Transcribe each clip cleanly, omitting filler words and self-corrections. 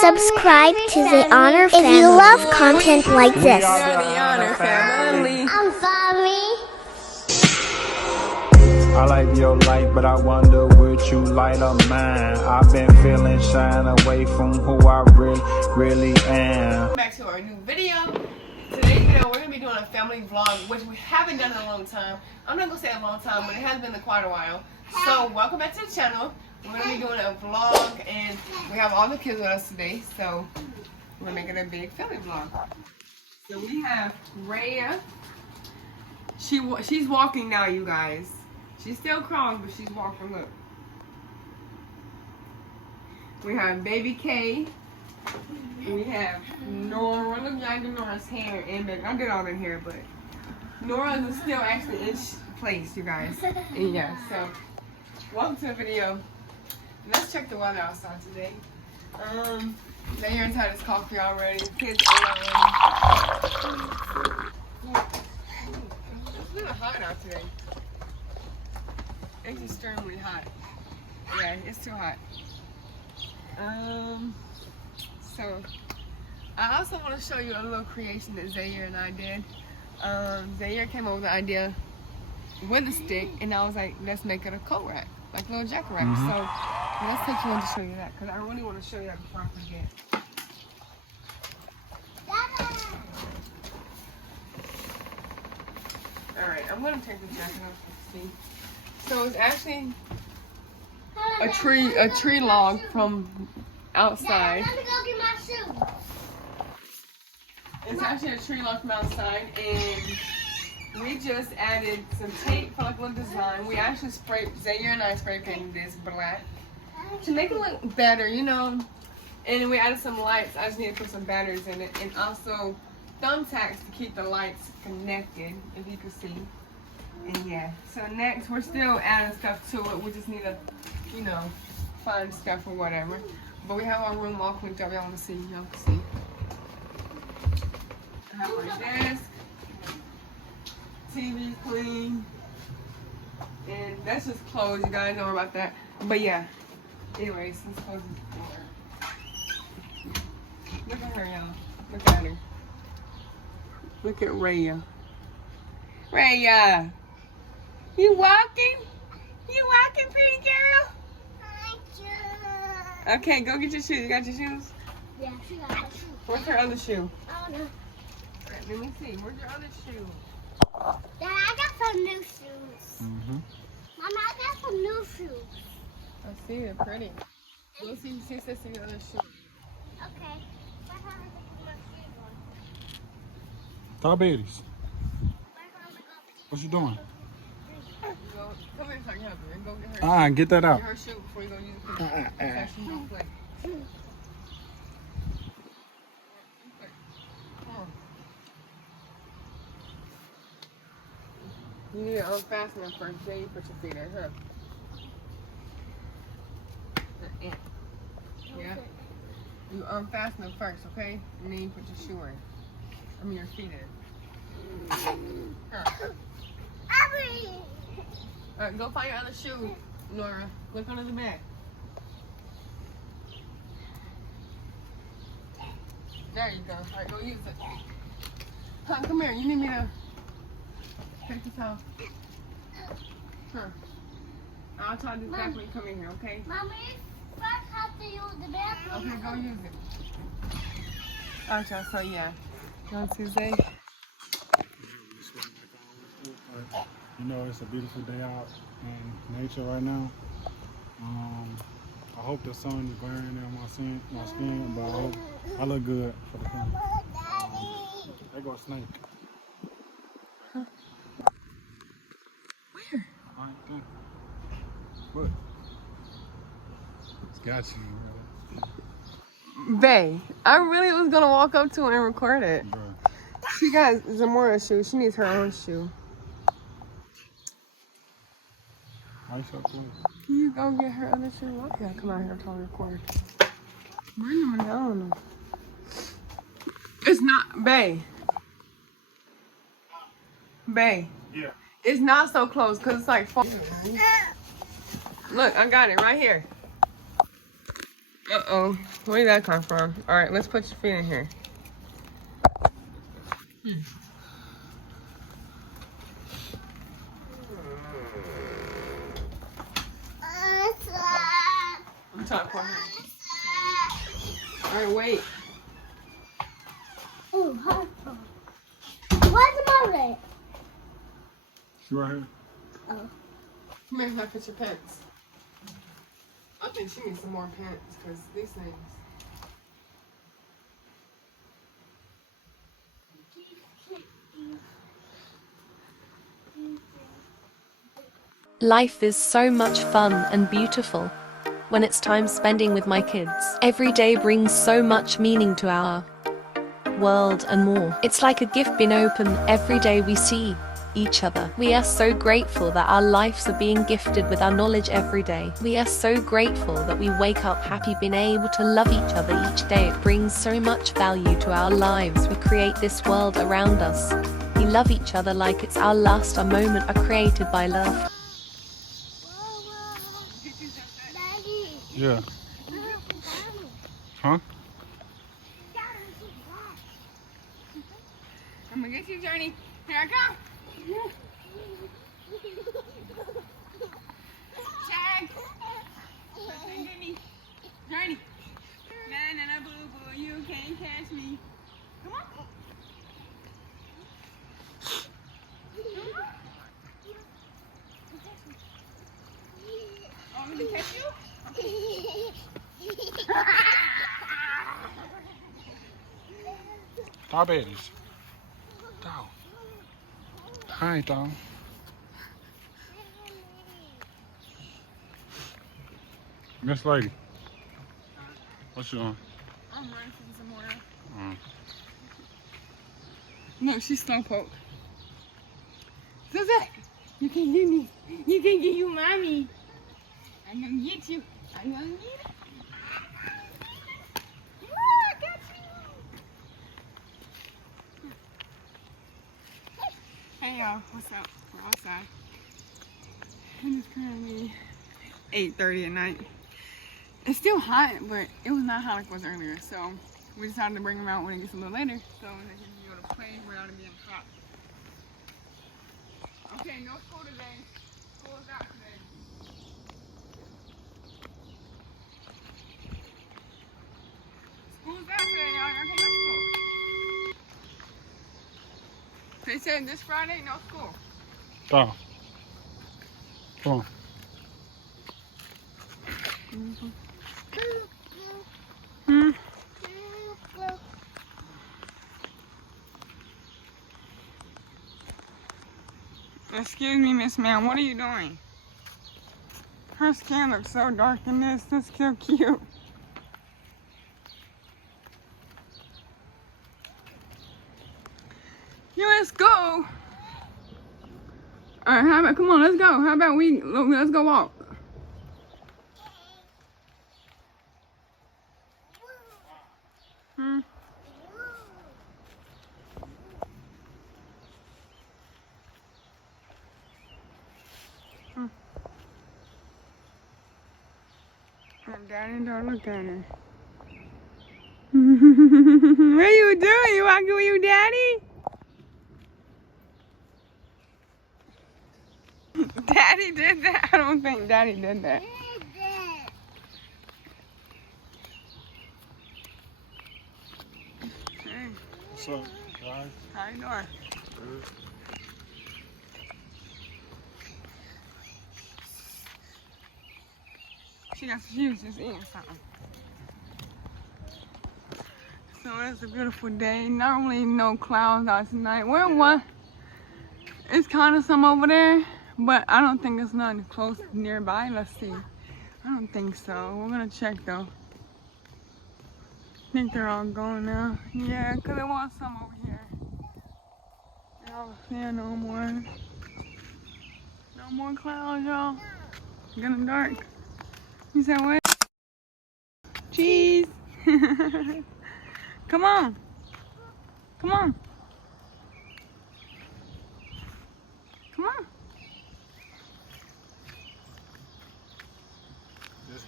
Subscribe to the Honor Family. If you love content like this. We are the Honor Family. I'm sorry. I like your light, but I wonder would you light up mine? I've been feeling shine away from who I really am. Back to our new video. Today's video, we're going to be doing a family vlog, which we haven't done in a long time. I'm not going to say a long time, but it has been quite a while. So, welcome back to the channel. We're going to be doing a vlog, and we have all the kids with us today, so we're making a big family vlog. So, we have Rhea. She's walking now, you guys. She's still crawling, but she's walking. Look. We have baby Kay. We have Nora. Look like Nora's hair and baby. I did all in here, but Nora is still actually in place, you guys. And yeah, so welcome to the video. Let's check the weather outside today. Zayr's had his coffee already. Kids ate already. It's really hot out today. It's extremely hot. Yeah, it's too hot. So I also want to show you a little creation that Zayr and I did. Zayr came up with the idea with a stick, and I was like, let's make it a coat rack, like a little jacket rack. So let's take you in to show you that, because I really want to show you that before I forget. Alright, I'm going to take the jacket off to see. So it's actually a tree log from outside. Let me go get my shoes. It's actually a tree log from outside, and we just added some tape for like a little design. We actually Zayr's and I spray painted this black to make it look better, you know. And we added some lights. I just need to put some batteries in it, and also thumbtacks to keep the lights connected, if you can see. And yeah, so next we're still adding stuff to it. We just need to, you know, find stuff or whatever. But we have our room all cleaned up. Y'all want to see? Y'all can see. I have my desk. TV clean. And that's just clothes. You guys know about that. But yeah. Anyways, let's close this door. Look at her, y'all. Look at her. Look at Rhea. Rhea. You walking? You walking, pretty girl? Okay, go get your shoes. You got your shoes? Yeah, she got my shoes. Where's her other shoe? Oh no. Alright, let me see. Where's your other shoe? Dad, I got some new shoes. Mama, I got some new shoes. I see, they're pretty. Go see sister your other shoe. Okay. Diabetes. What you doing? Come here so I can help you. Go get her. Get that out. Get her shoe before you go use the She don't play. Come on. You need to unfasten them first. Then you put your feet in, huh? Yeah. You unfasten them first, okay? And then you put your shoe in. I mean your feet in. Huh. Alright, go find your other shoe, Nora. Look under the bed. There you go. Alright, go use it. Huh, come here. You need me to take this off. Huh. I'll try to do that when you come in here, okay? Mommy, first have to use the bathroom. Okay, go use it. Okay, so yeah. You want to Zay? You know, it's a beautiful day out in nature right now. I hope the sun is glaring on my skin, but I hope I look good for the camera. There goes Snake. Huh? Where? Right there. What? It's got you. Bae, I really was gonna walk up to her and record it. Bruh. She got Zamora's shoe. She needs her own shoe. Why so cool? Can you go get her other shoe? Why can't I come out here and try to record? Bring them down. It's not, Bae. Bae. Yeah. It's not so close because it's like fall. Look, I got it right here. Uh-oh. Where did that come from? All right, let's put your feet in here. I'm talking for her. All right, wait. Oh, hard. Where's my leg? She right here. Oh. Come here, help put your pants. I think she needs some more pants because these things. Life is so much fun and beautiful when it's time spending with my kids. Every day brings so much meaning to our world and more. It's like a gift being opened every day we see each other. We are so grateful that our lives are being gifted with our knowledge every day. We are so grateful that we wake up happy being able to love each other each day. It brings so much value to our lives. We create this world around us. We love each other like it's our last moment are created by love. Yeah. Huh? I'm gonna get you, Journey. Here I come. Tag. Journey. Na boo boo, you can't catch me. Come on. Oh, I'm gonna catch you? Diabetes. Dog. Hi, dog. Miss Lady. What's you doing? I'm running from some more. Look, she's slowpoke. Susan, you can get me. You can get you, mommy. I'm gonna get you. I'm gonna get it. Look, I got you. Hey y'all, what's up? We're outside. And it's currently 8:30 at night. It's still hot, but it was not hot like it was earlier. So we decided to bring them out when it gets a little later, so they can be able to play without it being hot. Okay, no school today. School is out today. School's out today, y'all. Y'all can go to school. They said this Friday, no school. Dog. Come on. Excuse me, Miss Ma'am, what are you doing? Her skin looks so dark in this. That's so cute. You in school? All right, how about, come on, let's go. How about let's go walk. Daddy, don't look at her. What are you doing? You walking with your daddy? Daddy did that? I don't think Daddy did that. Hey. What's up, guys? How you doing? Good. She was just eating something. So it's a beautiful day. Normally no clouds out tonight. Where what? It's kind of some over there, but I don't think it's nothing close nearby. Let's see. I don't think so. We're gonna check though. I think they're all gone now. Yeah, cause there was some over here. Yeah, no more. No more clouds, y'all. It's getting dark. You said what? Cheese. Come on. Come on. Come on.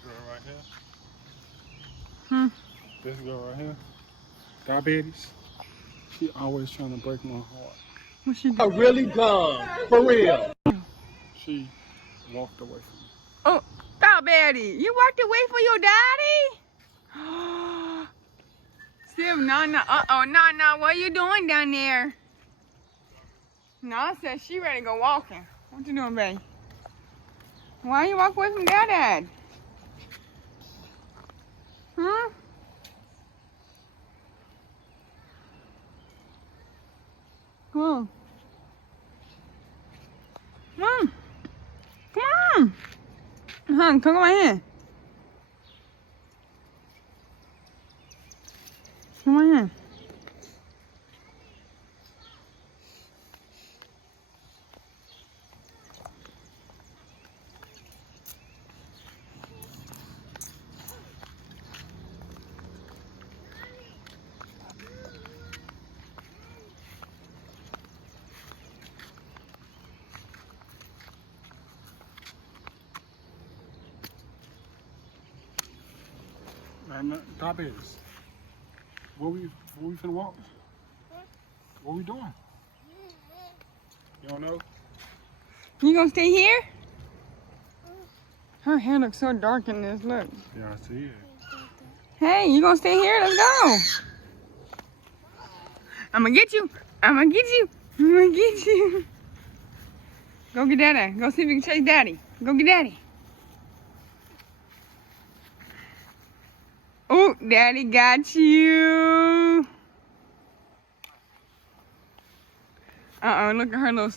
girl right here. Hmm. This girl right here. Diabetes. She always trying to break my heart. What she do? Really gone. For real. She walked away from me. Oh, stop, Betty. You walked away from your daddy? Steve, no. What are you doing down there? No, said she ready to go walking. What you doing, babe? Why you walk away from Dad? Hmm? Come on. Come on. Come on. Come on in. Come on in. Diabetes. Where we finna walk? What we doing? You don't know? You gonna stay here? Her hair looks so dark in this. Look. Yeah, I see it. Hey, you gonna stay here? Let's go. I'm gonna get you. I'm gonna get you. I'm gonna get you. Go get Daddy. Go see if you can chase Daddy. Go get Daddy. Oh, Daddy got you. Uh-oh, look at her little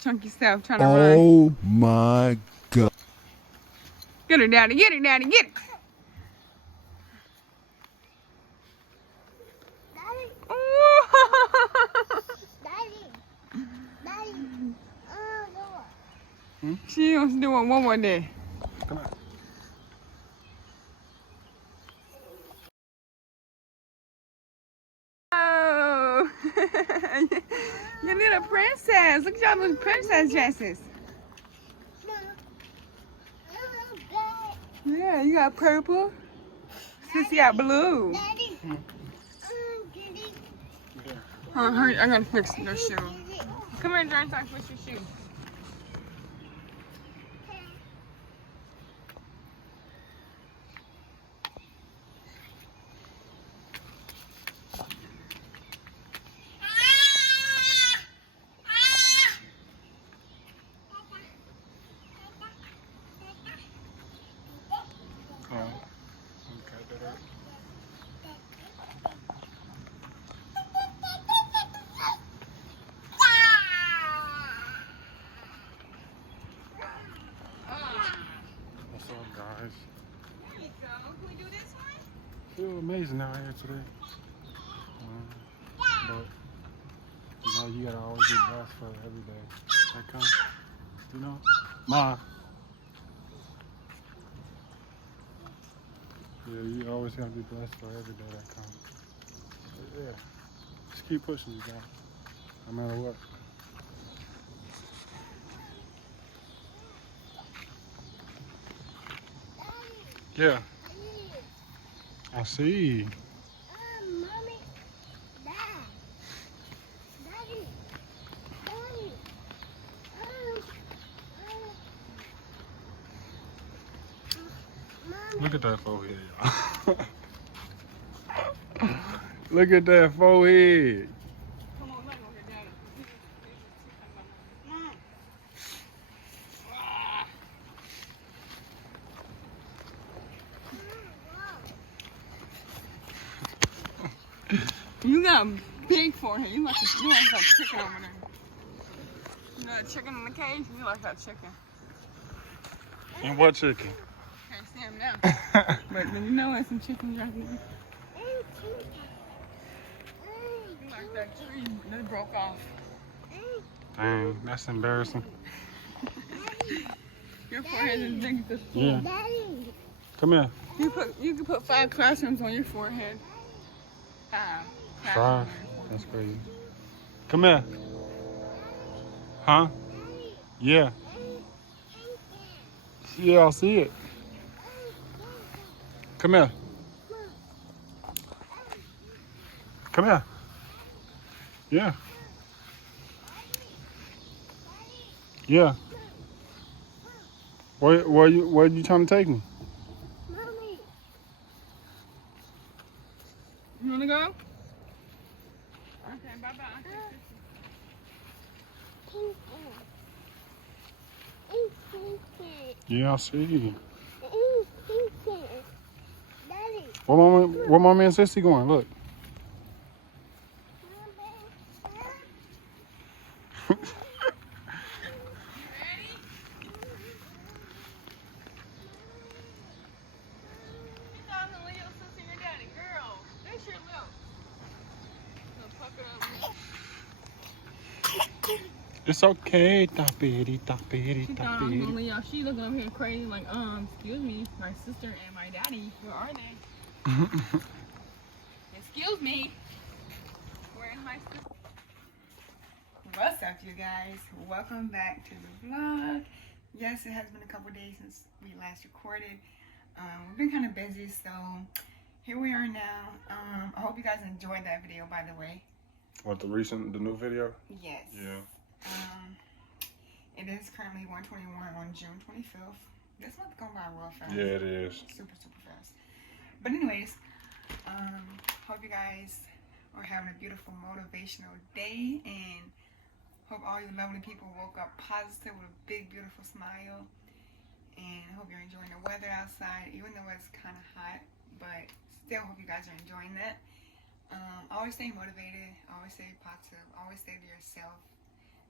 chunky self trying to run. Oh my God. Get her, Daddy. Get her, Daddy. Get her. Daddy, Ooh. Daddy, Daddy. She wants to do it one more day. Come on. Oh, your little princess. Look at y'all little princess dresses. Yeah, you got purple. Sissy got blue. Daddy. Hurry, I'm gonna fix your shoe. Come here, Jordan, so I can fix your shoe. What's up, guys? There you go. Can we do this one? Feel amazing out here today. But you know, you gotta always be blessed for every day that comes. You know, Ma. Yeah, you always have to be blessed for every day that comes. But yeah, just keep pushing, you guys. No matter what. Yeah. I see. Mommy, Dad, Daddy, Daddy. Mommy. Look at that forehead, y'all. Look at that forehead. Come on, let me go get Daddy. You got a big forehead. You like a chicken over there. You know that chicken in the cage? You like that chicken. And what chicken? Can't see him now. But then you know there's some chickens right there. You like that tree that broke off. Dang, that's embarrassing. Your forehead is big as this. Yeah. Daddy. Come here. You can put 5 classrooms on your forehead. 5. Five. That's crazy. Come here. Huh? Yeah. Yeah, I see it. Come here. Come here. Yeah. Yeah. Where you trying to take me? Mommy. You wanna go? Okay, bye-bye. Yeah, I see. Daddy. Where my man Sissy going? Look. It's okay. Tapiri, tapiri, tapiri. She looking up here crazy like, excuse me, my sister and my daddy, where are they? Excuse me. Where is my sister? What's up, you guys? Welcome back to the vlog. Yes, it has been a couple days since we last recorded. We've been kind of busy, so here we are now. I hope you guys enjoyed that video, by the way. What, the new video? Yes. Yeah. It is currently 1:21 on June 25th. This month going by real fast. Yeah, it is. Super fast. But anyways, hope you guys are having a beautiful motivational day, and hope all you lovely people woke up positive with a big beautiful smile, and hope you're enjoying the weather outside, even though it's kind of hot, but still hope you guys are enjoying that. Always stay motivated, always stay positive, always stay to yourself.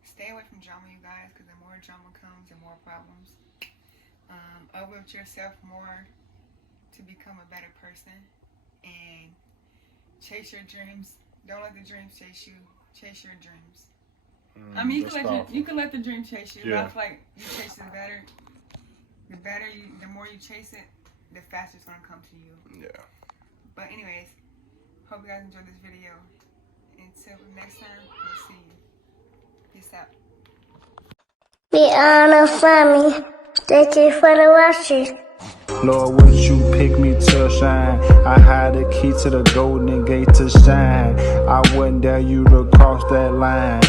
Stay away from drama, you guys, because the more drama comes, the more problems. Uplift yourself more to become a better person, and chase your dreams. Don't let the dreams chase you. Chase your dreams. I mean, you can let the dream chase you. Yeah. But I feel like you chase it better. The more you chase it, the faster it's gonna come to you. Yeah. But anyways, hope you guys enjoyed this video. Until next time, we'll see you. Peace out. We are the family. Thank you for the watching. Lord, would you pick me to shine? I had the key to the golden gate to shine. I wouldn't dare you to cross that line.